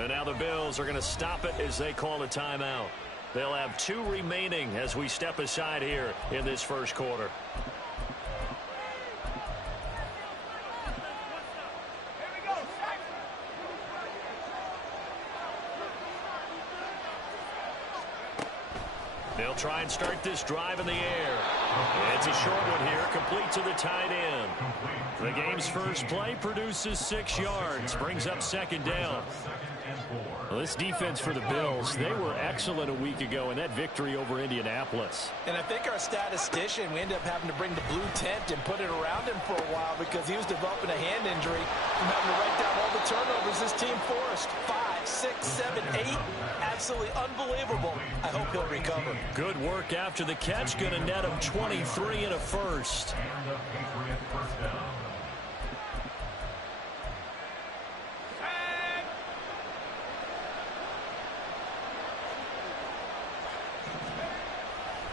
And now the Bills are going to stop it as they call a timeout. They'll have 2 remaining as we step aside here in this first quarter. They'll try and start this drive in the air. It's a short one here, complete to the tight end. The game's first play produces 6 yards, brings up second down. Well, this defense for the Bills, they were excellent a week ago in that victory over Indianapolis. And I think our statistician, we ended up having to bring the blue tent and put it around him for a while because he was developing a hand injury and having to write down all the turnovers this team forced. 5, 6, 7, 8. Absolutely unbelievable. I hope he'll recover. Good work after the catch. Going to net him 23 and a first.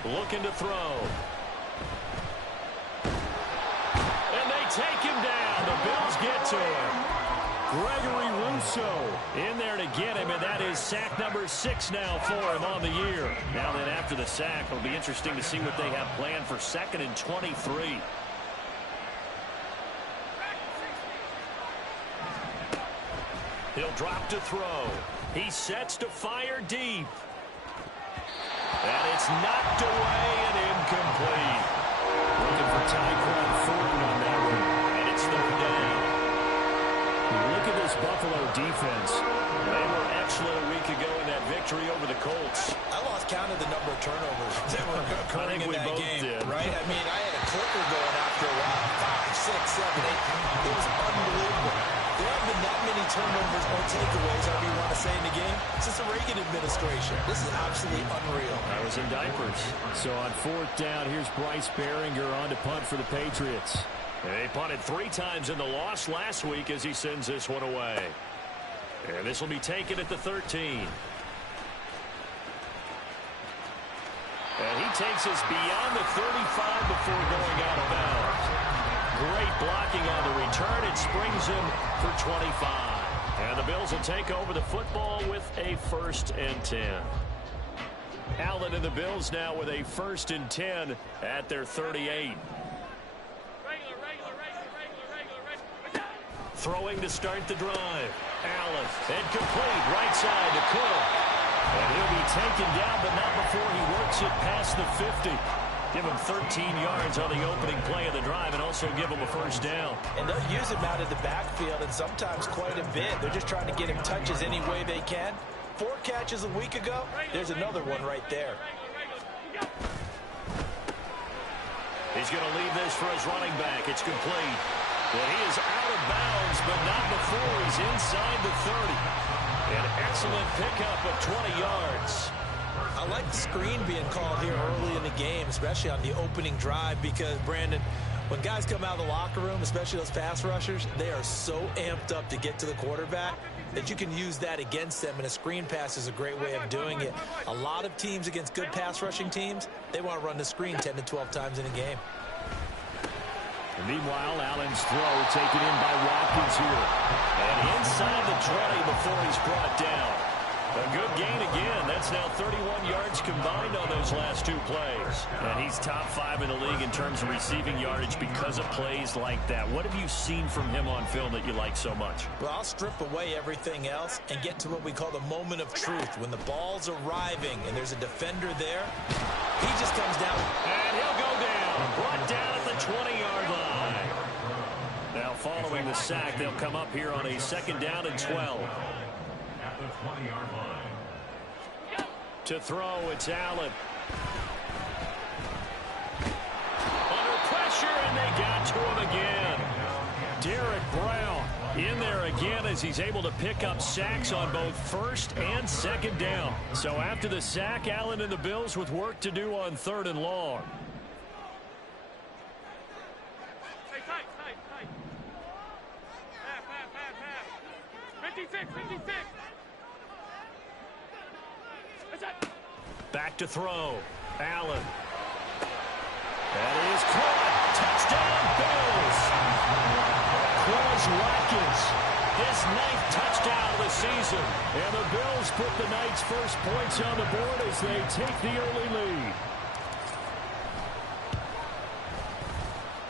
Looking to throw. And they take him down. The Bills get to him. Gregory Rousseau in there to get him, and that is sack number 6 now for him on the year. Now then, after the sack, it'll be interesting to see what they have planned for 2nd and 23. He'll drop to throw. He sets to fire deep. And it's knocked away and incomplete. Looking for Tyquan Thornton on that one. And it's 3rd down. Look at this Buffalo defense. They were excellent a week ago in that victory over the Colts. I lost count of the number of turnovers that were occurring in that game. Did. Right? I mean, I had a clicker going after a while. 5, 6, 7, 8. It was unbelievable. There haven't been that many turnovers or takeaways, however you want to say, in the game since the Reagan administration. This is absolutely unreal. I was in diapers. So on 4th down, here's Bryce Behringer on to punt for the Patriots. They punted 3 times in the loss last week as he sends this one away. And this will be taken at the 13. And he takes us beyond the 35 before going out of bounds. Great blocking on the return. It springs him for 25. And the Bills will take over the football with a 1st and 10. Allen and the Bills now with a 1st and 10 at their 38. Throwing to start the drive. Allen, incomplete, right side to Cook. And he'll be taken down, but not before he works it past the 50. Give him 13 yards on the opening play of the drive and also give him a 1st down. And they'll use him out of the backfield and sometimes quite a bit. They're just trying to get him touches any way they can. 4 catches a week ago. There's another one right there. He's going to leave this for his running back. It's complete. And he is out of bounds, but not before he's inside the 30. An excellent pickup of 20 yards. I like the screen being called here early in the game, especially on the opening drive, because, Brandon, when guys come out of the locker room, especially those pass rushers, they are so amped up to get to the quarterback that you can use that against them, and a screen pass is a great way of doing it. A lot of teams against good pass rushing teams, they want to run the screen 10 to 12 times in a game. And meanwhile, Allen's throw taken in by Watkins here. And inside the 20 before he's brought down. A good gain again. That's now 31 yards combined on those last 2 plays. And he's top 5 in the league in terms of receiving yardage because of plays like that. What have you seen from him on film that you like so much? Well, I'll strip away everything else and get to what we call the moment of truth. When the ball's arriving and there's a defender there, he just comes down. And he'll go down. Brought down at the 20-yard line. Now following the sack, they'll come up here on a 2nd down and 12. At the 20-yard line. To throw, it's Allen. Under pressure, and they got to him again. Derek Brown in there again as he's able to pick up sacks on both 1st and 2nd down. So after the sack, Allen and the Bills with work to do on 3rd and long. Hey, tight. Half. 56. Back to throw. Allen. That is caught. Touchdown, Bills. Quaz Watkins His 9th touchdown of the season. And the Bills put the Knights' first points on the board as they take the early lead.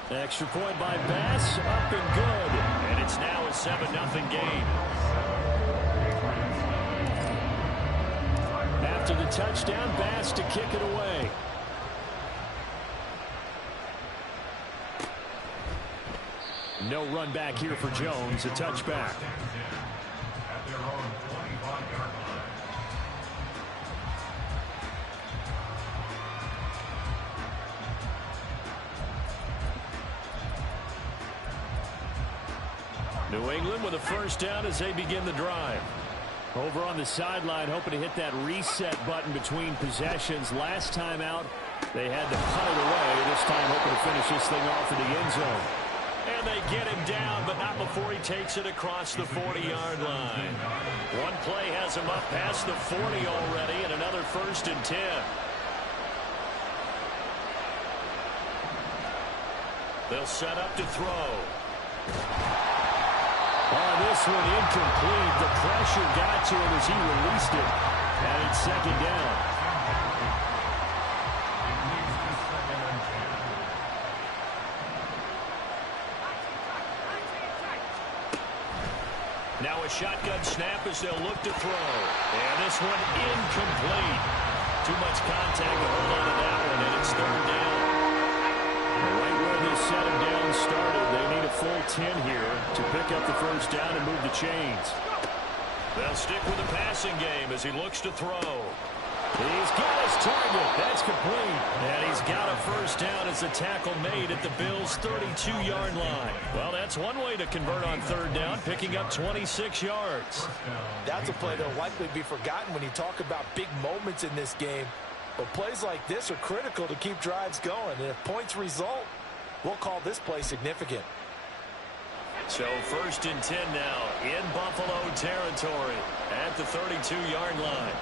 Extra point by Bass, up and good. And it's now a 7-0 game. After the touchdown, Bass to kick it away. No run back here for Jones, a touchback. At their own 25-yard line. New England with a first down as they begin the drive. Over on the sideline, hoping to hit that reset button between possessions. Last time out, they had to punt it away. This time, hoping to finish this thing off in the end zone. And they get him down, but not before he takes it across the 40-yard line. One play has him up past the 40 already, and another 1st and 10. They'll set up to throw. Oh, this one incomplete. The pressure got to him as he released it. And it's 2nd down. Now a shotgun snap as they'll look to throw. And this one incomplete. Too much contact to hold on to that one, and it's 3rd down. Right where this set him down started, they need a full 10 here to pick up the first down and move the chains. They'll stick with the passing game as he looks to throw. He's got his target. That's complete. And he's got a first down as the tackle made at the Bills' 32-yard line. Well, that's one way to convert on 3rd down, picking up 26 yards. That's a play that'll likely be forgotten when you talk about big moments in this game. But plays like this are critical to keep drives going. And if points result, we'll call this play significant. So 1st and 10 now in Buffalo territory at the 32-yard line.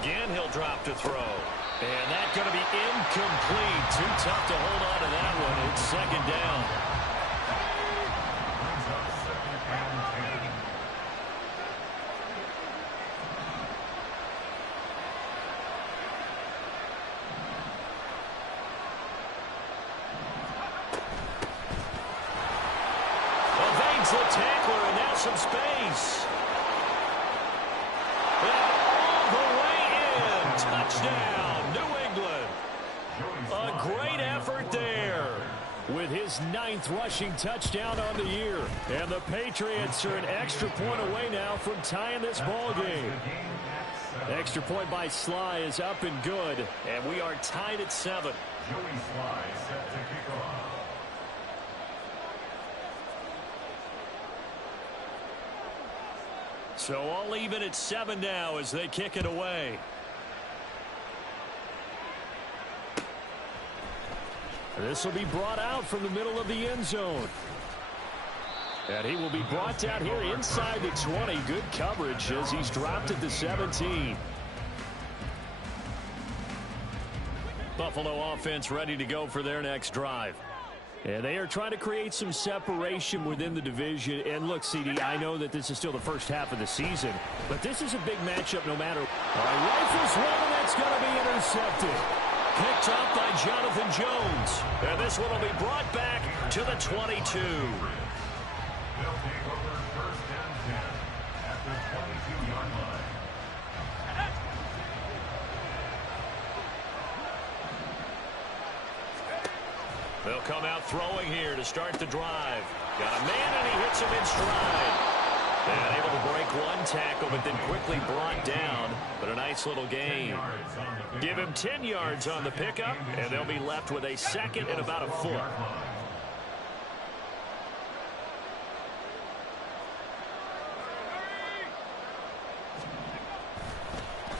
Again, he'll drop to throw. And that's going to be incomplete. Too tough to hold on to that one. It's 2nd down. Evades the tackler, and now some space. Touchdown, New England. A great effort there with his 9th rushing touchdown on the year. And the Patriots are an extra point away now from tying this ball game. Extra point by Sly is up and good, and we are tied at 7. Joey Sly set to kick off. So all even at 7 now as they kick it away. This will be brought out from the middle of the end zone. And he will be brought down here inside the 20. Good coverage as he's dropped at the 17. Buffalo offense ready to go for their next drive. And they are trying to create some separation within the division. And look, CD, I know that this is still the first half of the season, but this is a big matchup no matter. Rifles one, and that's going to be intercepted. Picked up by Jonathan Jones. And this one will be brought back to the 22. They'll take over 1st and 10 at the 22-yard line. They'll come out throwing here to start the drive. Got a man, and he hits him in stride. And able to break one tackle, but then quickly brought down. But a nice little gain. Give him 10 yards on the pickup, and they'll be left with a 2nd and about a foot.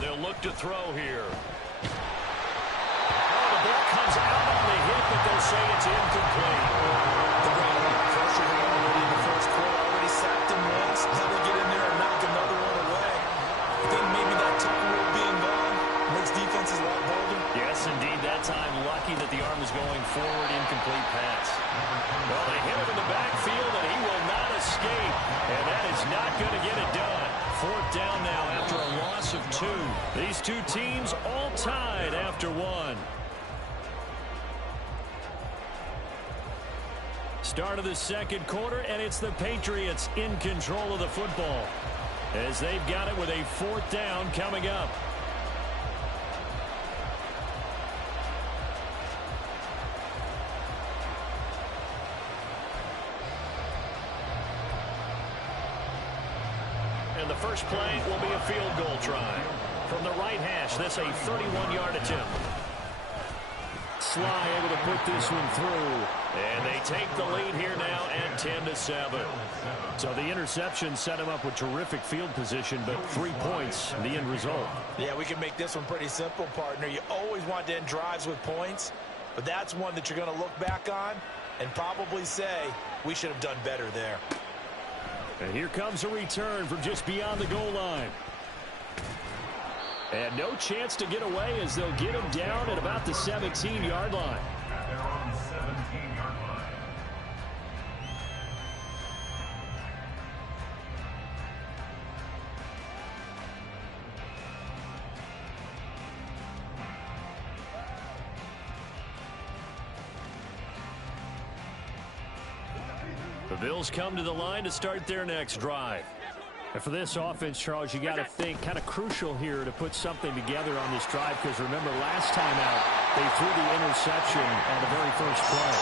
They'll look to throw here. Oh, the ball comes out on the hit, but they'll say it's incomplete. The pressure already in the first quarter. Already sacked him once. Now they get in there and knock another one away. I think maybe that Tucker rule being gone makes defenses a lot bolder. Yes, Well, they hit him in the backfield, and he will not escape. And that is not going to get it done. Fourth down now after a loss of 2. These two teams all tied after 1. Start of the second quarter, and it's the Patriots in control of the football as they've got it with a fourth down coming up. And the first play will be a field goal try. From the right hash, this a 31-yard attempt. Sly able to put this one through. And they take the lead here now at 10-7. So the interception set him up with terrific field position, but 3 points, the end result. Yeah, we can make this one pretty simple, partner. You always want to end drives with points, but that's one that you're going to look back on and probably say, we should have done better there. And here comes a return from just beyond the goal line. And no chance to get away as they'll get him down at about the 17-yard line. At their own 17-yard line. The Bills come to the line to start their next drive. And for this offense, Charles, you got to think kind of crucial here to put something together on this drive, because remember last time out they threw the interception on the very first play.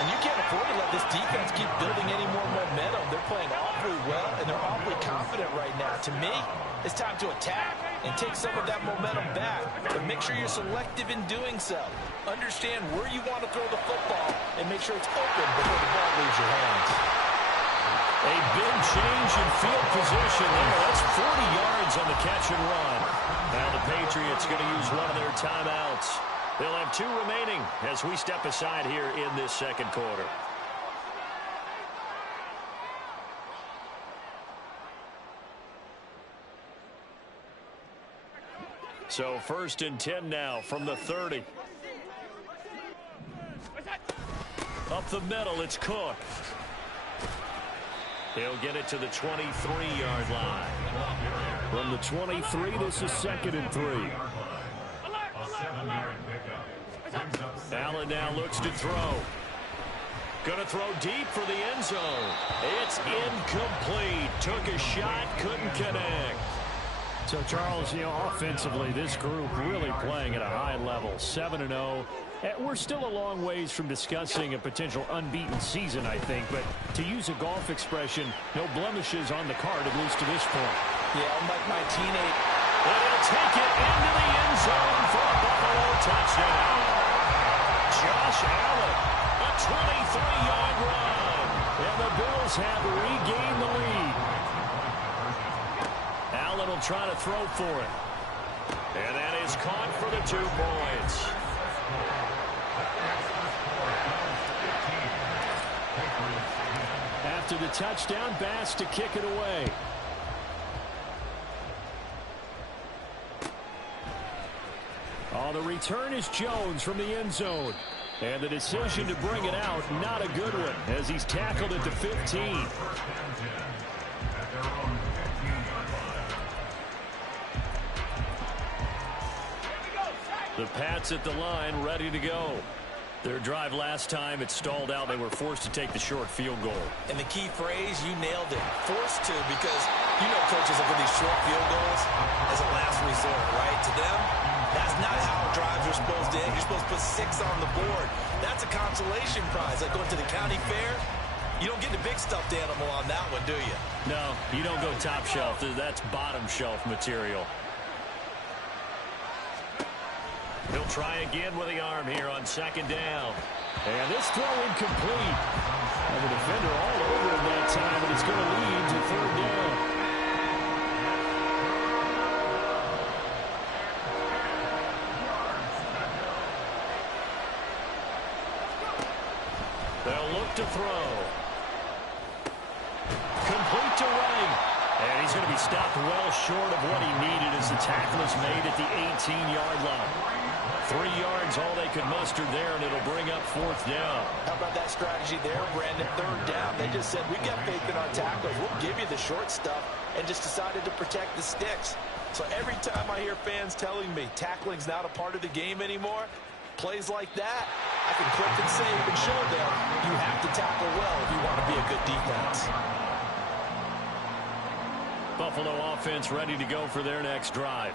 And you can't afford to let this defense keep building any more momentum. They're playing awfully well, and they're awfully confident right now. To me, it's time to attack and take some of that momentum back. But make sure you're selective in doing so. Understand where you want to throw the football and make sure it's open before the ball leaves your hands. A big change in field position there. That's 40 yards on the catch and run. Now the Patriots going to use one of their timeouts. They'll have 2 remaining as we step aside here in this second quarter. So 1st and 10 now from the 30. Up the middle, it's Cook. He'll get it to the 23-yard line. From the 23, this is 2nd and 3. Allen now looks to throw. Going to throw deep for the end zone. It's incomplete. Took a shot, couldn't connect. So, Charles, offensively, this group really playing at a high level, 7-0. We're still a long ways from discussing a potential unbeaten season, I think. But to use a golf expression, no blemishes on the card, at least to this point. Yeah, unlike my teammate. And he'll take it into the end zone for a Buffalo touchdown. Josh Allen, a 23-yard run. And the Bills have regained the lead. Allen will try to throw for it. And that is caught for the 2 points. After the touchdown, Bass to kick it away. Oh, the return is Jones from the end zone. And the decision to bring it out, not a good one, as he's tackled at the 15. The Pats at the line, ready to go. Their drive last time, it stalled out. They were forced to take the short field goal. And the key phrase, you nailed it. Forced to, because coaches look at these short field goals as a last resort, right? To them, that's not how drives are supposed to end. You're supposed to put 6 on the board. That's a consolation prize. Like going to the county fair, you don't get the big stuffed animal on that one, do you? No, you don't go top shelf. That's bottom shelf material. He'll try again with the arm here on 2nd down. And this throw incomplete. And the defender all over him that time, and it's going to lead to 3rd down. They'll look to throw. Complete to Wright. And he's going to be stopped well short of what he needed as the tackle is made at the 18-yard line. 3 yards, all they could muster there, and it'll bring up 4th down. How about that strategy there, Brandon? 3rd down. They just said, we got faith in our tackles. We'll give you the short stuff, and just decided to protect the sticks. So every time I hear fans telling me tackling's not a part of the game anymore, plays like that, I can click and save and show them you have to tackle well if you want to be a good defense. Buffalo offense ready to go for their next drive.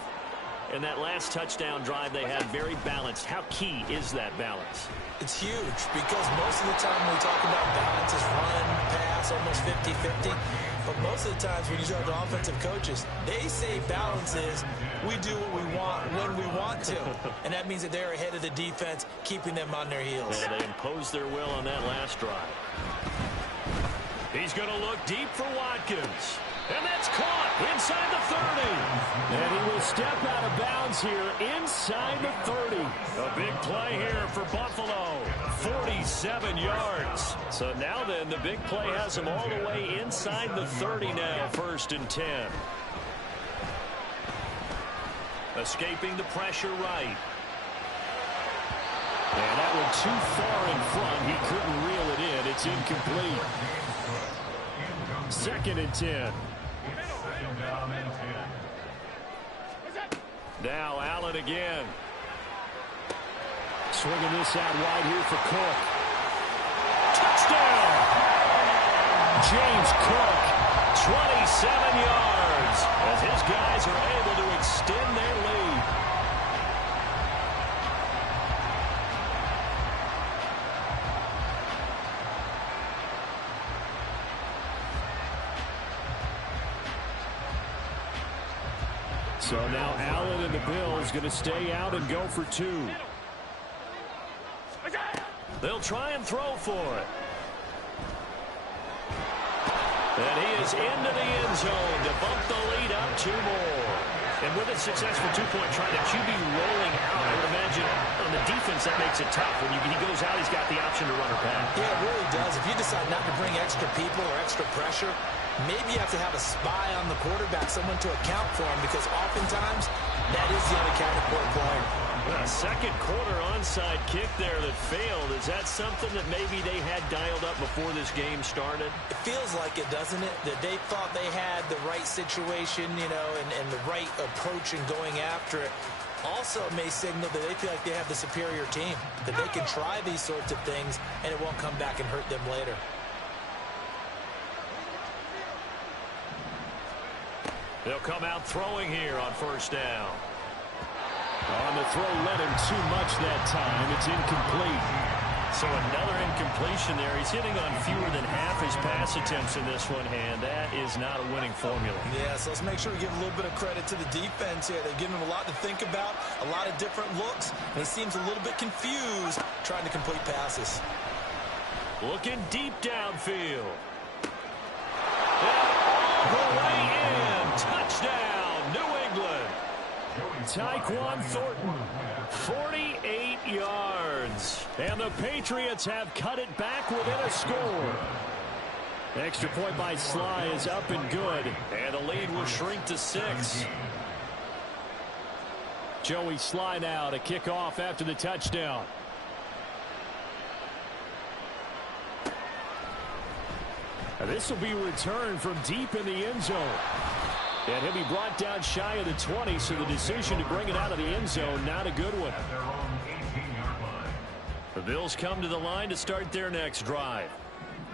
And that last touchdown drive they had very balanced. How key is that balance? It's huge because most of the time when we talk about balance is run, pass, almost 50-50. But most of the times when you talk to offensive coaches, they say balance is we do what we want when we want to. And that means that they're ahead of the defense, keeping them on their heels. Yeah, they imposed their will on that last drive. He's going to look deep for Watkins. And that's caught inside the 30. And he will step out of bounds here inside the 30. A big play here for Buffalo. 47 yards. So now then, the big play has him all the way inside the 30 now, 1st and 10. Escaping the pressure right. And that one too far in front. He couldn't reel it in. It's incomplete. 2nd and 10. Now Allen again. Swinging this out wide here for Cook. Touchdown! James Cook. 27 yards as his guys are able to extend their lead. So now Allen and the Bills going to stay out and go for 2. They'll try and throw for it. And he is into the end zone to bump the lead up 2 more. And with a successful 2-point try, the QB rolling out, I would imagine on the defense that makes it tough. When he goes out, he's got the option to run or pass. Yeah, it really does. If you decide not to bring extra people or extra pressure, maybe you have to have a spy on the quarterback, someone to account for him, because oftentimes that is the unaccounted for player. A second quarter onside kick there that failed. Is that something that maybe they had dialed up before this game started? It feels like it, doesn't it? That they thought they had the right situation, you know, and the right approach in going after it. Also, it may signal that they feel like they have the superior team, that they can try these sorts of things and it won't come back and hurt them later. They'll come out throwing here on 1st down. On the throw, led him too much that time. It's incomplete. So another incompletion there. He's hitting on fewer than half his pass attempts in this one, and that is not a winning formula. Yeah, so let's make sure we give a little bit of credit to the defense here. They're giving him a lot to think about, a lot of different looks, and he seems a little bit confused trying to complete passes. Looking deep downfield. And all the way in. Touchdown, New England. Tyquan Thornton. 48 yards. And the Patriots have cut it back within a score. Extra point by Sly is up and good. And the lead will shrink to 6. Joey Sly now to kick off after the touchdown. And this will be returned from deep in the end zone. And he'll be brought down shy of the 20, so the decision to bring it out of the end zone, not a good one. The Bills come to the line to start their next drive.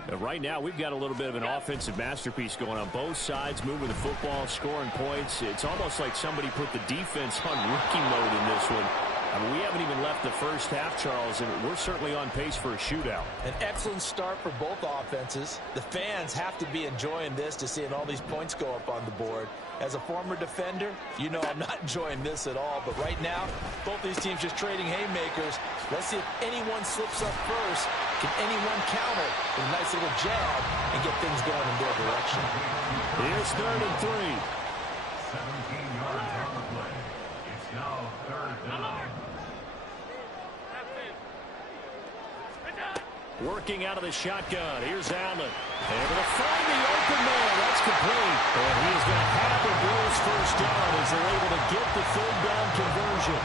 And right now, we've got a little bit of an offensive masterpiece going on both sides, moving the football, scoring points. It's almost like somebody put the defense on rookie mode in this one. I mean, we haven't even left the first half, Charles, and we're certainly on pace for a shootout. An excellent start for both offenses. The fans have to be enjoying this, to seeing all these points go up on the board. As a former defender, you know I'm not enjoying this at all. But right now, both these teams just trading haymakers. Let's see if anyone slips up first. Can anyone counter with a nice little jab and get things going in their direction? Here's 3rd and 3. 17 yards on the play. It's now 3rd down. Working out of the shotgun. Here's Allen. Able to find the open man. That's complete. And he is going to have the Bills first down as they're able to get the 3rd down conversion.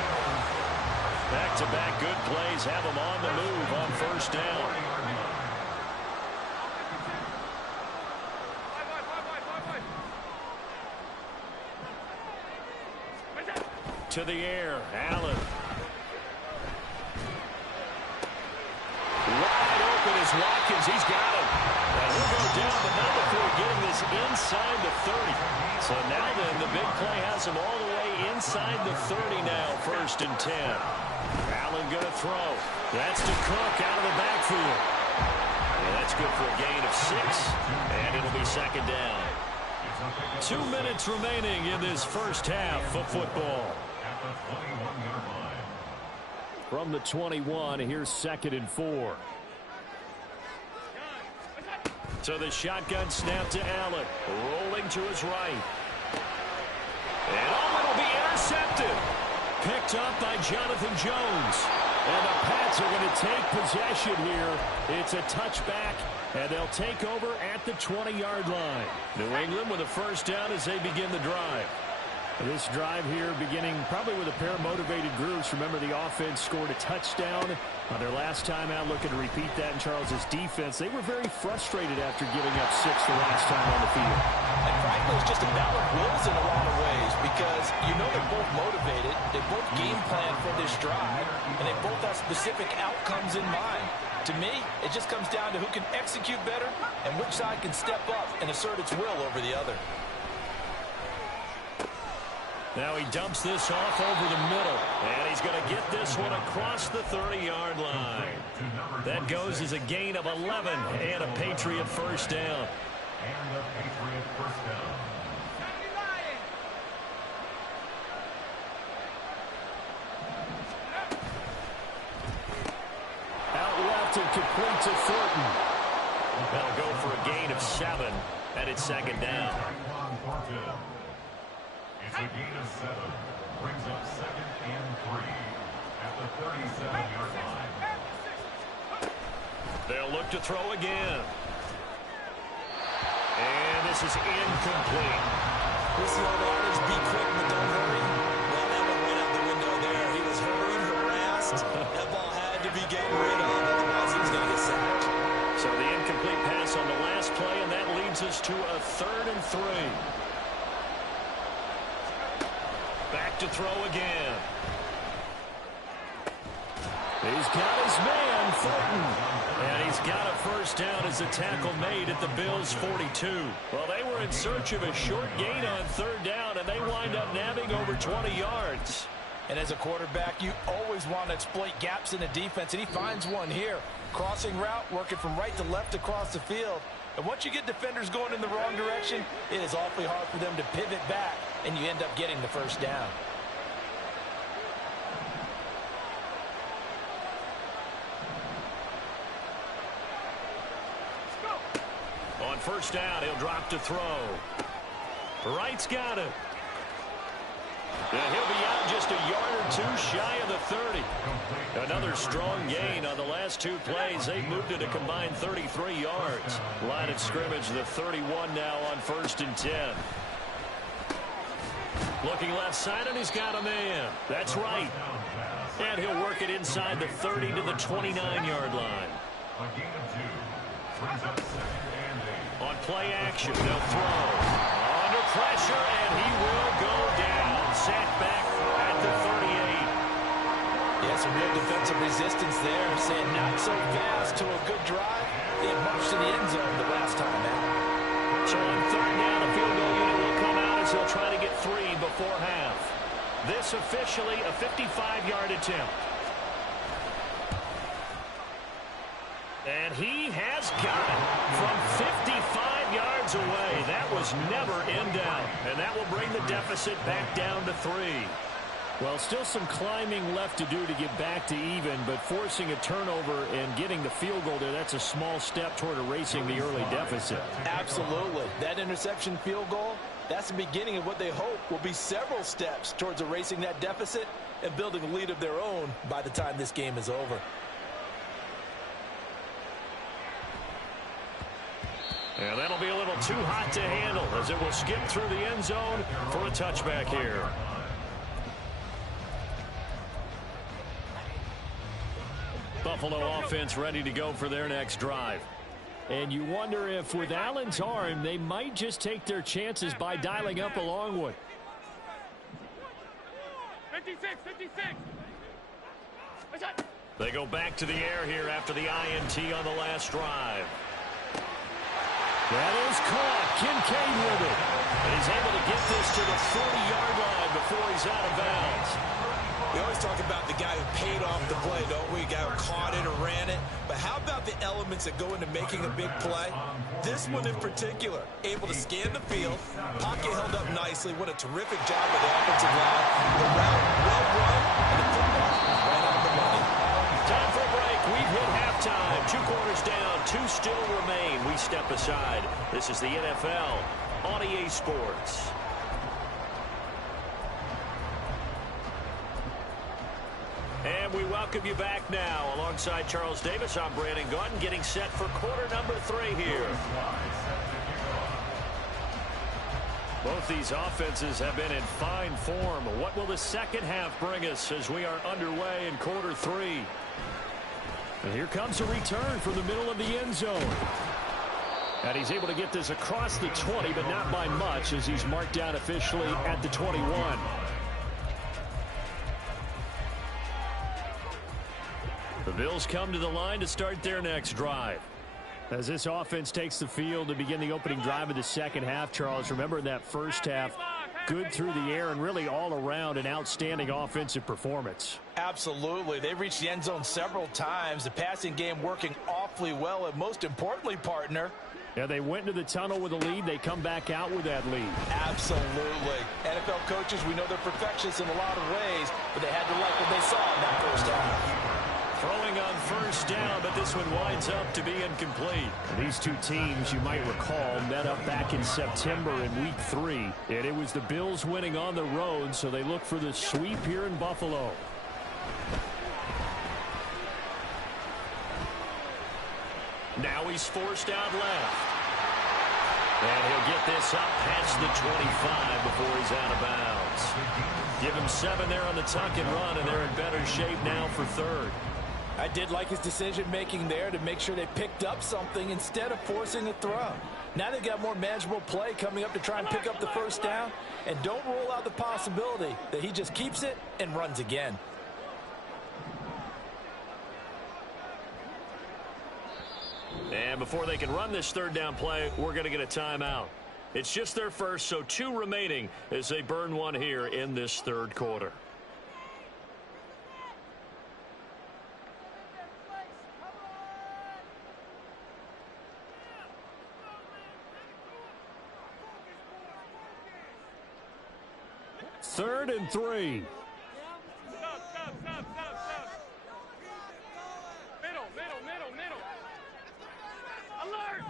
Back-to-back good plays have them on the move on first down. To the air, Allen. Wide open is Watkins. He's got him. And he'll go down, but not before getting this inside the 30. So now then, the big play has him all the way inside the 30 now, 1st and 10. Allen going to throw. That's to Cook out of the backfield. And that's good for a gain of 6, and it'll be 2nd down. 2 minutes remaining in this first half of football. From the 21, here's 2nd and 4. So the shotgun snap to Allen. Rolling to his right. And it'll be intercepted. Picked up by Jonathan Jones. And the Pats are going to take possession here. It's a touchback, and they'll take over at the 20-yard line. New England with a first down as they begin the drive. This drive here beginning probably with a pair of motivated groups. Remember, the offense scored a touchdown on their last time out, looking to repeat that in Charles's defense. They were very frustrated after giving up 6 the last time on the field. And frankly, it's just a battle of wills in a lot of ways because you know they're both motivated. They both game plan for this drive, and they both have specific outcomes in mind. To me, it just comes down to who can execute better and which side can step up and assert its will over the other. Now he dumps this off over the middle, and he's going to get this one across the 30-yard line. That goes as a gain of 11 and a Patriot first down. Out left and complete to Thornton. That'll go for a gain of 7, and it's 2nd down. It's a gain of 7. Brings up 2nd and 3 at the 37-yard line. They'll look to throw again. And this is incomplete. This is all the others. Be quick, but don't hurry. Well, that one went out the window there. He was hurried, harassed. That ball had to be gotten rid of. Otherwise, he was going to get sacked. So the incomplete pass on the last play, and that leads us to a 3rd and 3. Back to throw again. He's got his man, Thornton. And he's got a first down as a tackle made at the Bills' 42. Well, they were in search of a short gain on 3rd down, and they wind up nabbing over 20 yards. And as a quarterback, you always want to exploit gaps in the defense, and he finds one here. Crossing route, working from right to left across the field. And once you get defenders going in the wrong direction, it is awfully hard for them to pivot back, and you end up getting the first down. On first down, he'll drop to throw. Wright's got it. And he'll be out just a yard or 2 shy of the 30. Another strong gain on the last 2 plays. They've moved it a combined 33 yards. Line of scrimmage, the 31 now on 1st and 10. Looking left side, and he's got a man. That's right. And he'll work it inside the 30 to the 29-yard line. A gain of 2. Brings up 2nd and 8. On play action, they'll throw. Under pressure, and he will go down. Sacked back at the 38. Yeah, some real defensive resistance there. Saying not so fast to a good drive. They had marched to the end zone the last time out. So on 3rd down, a field goal unit will come out as they'll try to get 3 before half. This officially a 55-yard attempt. And he has got it from 55 yards away. That was never in doubt. And that will bring the deficit back down to 3. Well, still some climbing left to do to get back to even, but forcing a turnover and getting the field goal there, that's a small step toward erasing the early deficit. Absolutely. That interception field goal, that's the beginning of what they hope will be several steps towards erasing that deficit and building a lead of their own by the time this game is over. And that'll be a little too hot to handle as it will skip through the end zone for a touchback here. Buffalo offense ready to go for their next drive. And you wonder if with Allen's arm, they might just take their chances by dialing up a long one. 56, 56. They go back to the air here after the INT on the last drive. That is caught. Kincaid with it. And he's able to get this to the 40-yard line before he's out of bounds. We always talk about the guy who paid off the play, don't we? The guy who caught it or ran it. But how about the elements that go into making a big play? This one in particular, able to scan the field, pocket held up nicely. What a terrific job of the offensive line. The route well run, and the football right on the money. Time for a break. We've hit halftime. 2 quarters down, 2 still remain. We step aside. This is the NFL on EA Sports. And we welcome you back now. Alongside Charles Davis, I'm Brandon Gaudin, getting set for quarter number 3 here. Both these offenses have been in fine form. What will the second half bring us as we are underway in quarter 3? And here comes a return from the middle of the end zone. And he's able to get this across the 20, but not by much, as he's marked down officially at the 21. The Bills come to the line to start their next drive. As this offense takes the field to begin the opening drive of the second half, Charles, remember in that first half, good through the air and really all around an outstanding offensive performance. Absolutely. They reached the end zone several times. The passing game working awfully well, and most importantly, partner, yeah, they went into the tunnel with a lead. They come back out with that lead. absolutely. NFL coaches, we know they're perfectionists in a lot of ways, but they had to like what they saw in that first half. Throwing on first down, but this one winds up to be incomplete. These two teams, you might recall, met up back in September in Week 3. And it was the Bills winning on the road, so they look for the sweep here in Buffalo. Now he's forced out left. And he'll get this up past the 25 before he's out of bounds. Give him 7 there on the tuck and run, and they're in better shape now for third. I did like his decision-making there to make sure they picked up something instead of forcing a throw. Now they've got more manageable play coming up to try and pick up the first down, and don't rule out the possibility that he just keeps it and runs again. And before they can run this third down play, we're going to get a timeout. It's just their first, so 2 remaining as they burn one here in this third quarter. Third and 3. Stop. Middle. Alert!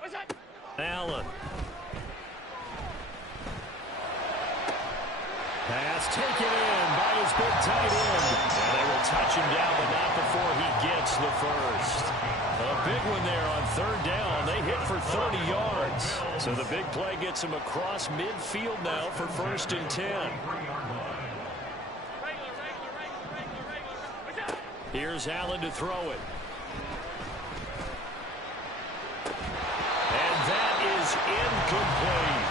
What's that? Allen. Pass taken in by his big tight end. And they will touch him down, but not before he gets the first. A big one there on third down. They hit for 30 yards. So the big play gets him across midfield now for first and 10. Here's Allen to throw it. And that is incomplete.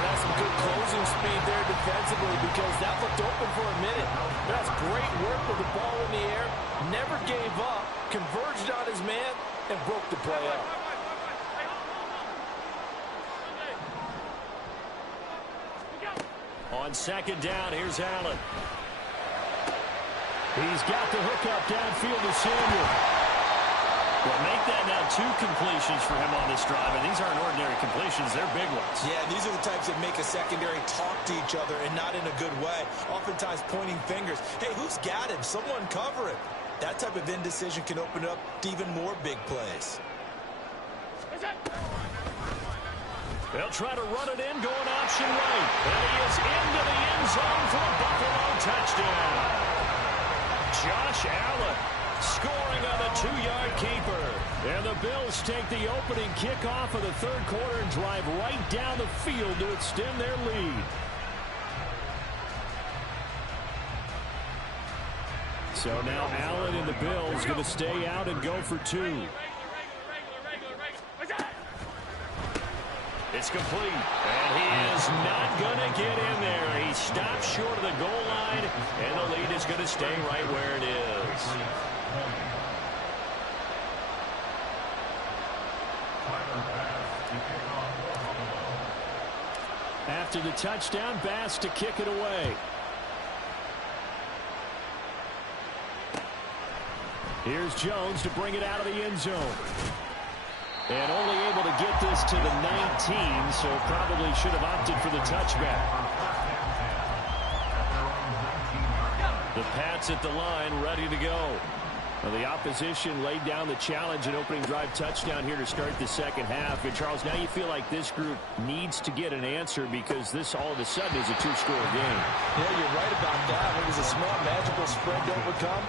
That's some good closing speed there defensively, because that looked open for a minute. That's great work with the ball in the air. Never gave up, converged on his man, and broke the play up. On second down, here's Allen. He's got the hookup downfield to Samuel. Well, make that now 2 completions for him on this drive, and these aren't ordinary completions. They're big ones. Yeah, these are the types that make a secondary talk to each other, and not in a good way. Oftentimes pointing fingers. Hey, who's got him? Someone cover it. That type of indecision can open up to even more big plays. They'll try to run it in, going option right. And he is into the end zone for a Buffalo touchdown. Josh Allen scoring on a 2-yard keeper. And the Bills take the opening kickoff of the third quarter and drive right down the field to extend their lead. So now Allen and the Bills going to stay out and go for 2. It's complete, and he is not going to get in there. He stops short of the goal line, and the lead is going to stay right where it is. After the touchdown, Bass to kick it away. Here's Jones to bring it out of the end zone. And only able to get this to the 19, so probably should have opted for the touchback. The Pats at the line, ready to go. Well, the opposition laid down the challenge and opening drive touchdown here to start the second half. And, Charles, now you feel like this group needs to get an answer because this all of a sudden is a 2-score game. Yeah, you're right about that. It was a small, magical spread to overcome.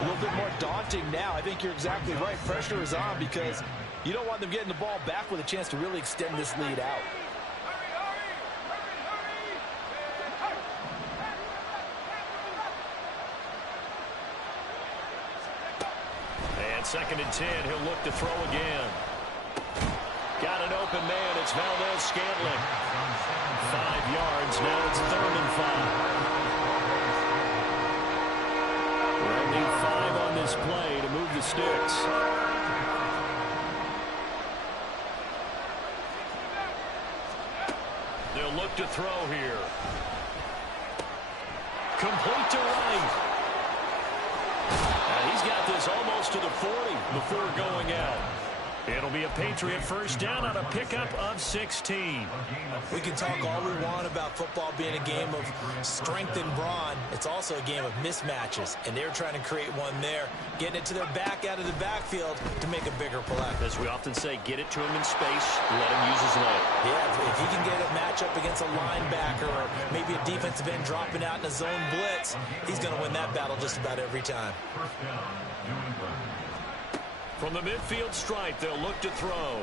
A little bit more daunting now. I think you're exactly right. Pressure is on because you don't want them getting the ball back with a chance to really extend this lead out. And 2nd and 10, he'll look to throw again. Got an open man. It's Valdez-Scantling. 5 yards. Now it's 3rd and 5. We'll need 5 on this play to move the sticks. They'll look to throw here. Complete to Wright. And he's got this almost to the 40 before going out. It'll be a Patriot first down on a pickup of 16. We can talk all we want about football being a game of strength and brawn. It's also a game of mismatches, and they're trying to create one there, getting it to their back out of the backfield to make a bigger play. As we often say, get it to him in space, let him use his leg. Yeah, if he can get a matchup against a linebacker or maybe a defensive end dropping out in a zone blitz, he's going to win that battle just about every time. First down, New England. From the midfield stripe, they'll look to throw.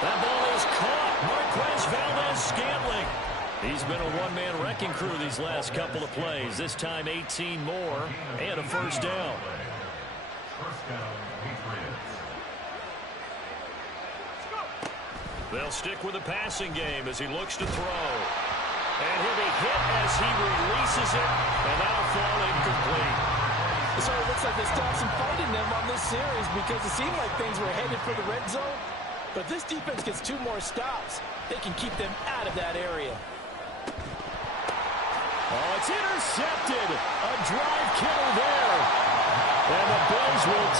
That ball is caught. Marquez Valdez-Scantling. He's been a one-man wrecking crew these last couple of plays. This time 18 more and a first down. First down, Patriots. They'll stick with the passing game as he looks to throw. And he'll be hit as he releases it, and that'll fall incomplete. It sort of looks like they still have some fight in them on this series because it seemed like things were headed for the red zone. But this defense gets 2 more stops. They can keep them out of that area. Oh, it's intercepted. A drive killer there. And the Bills will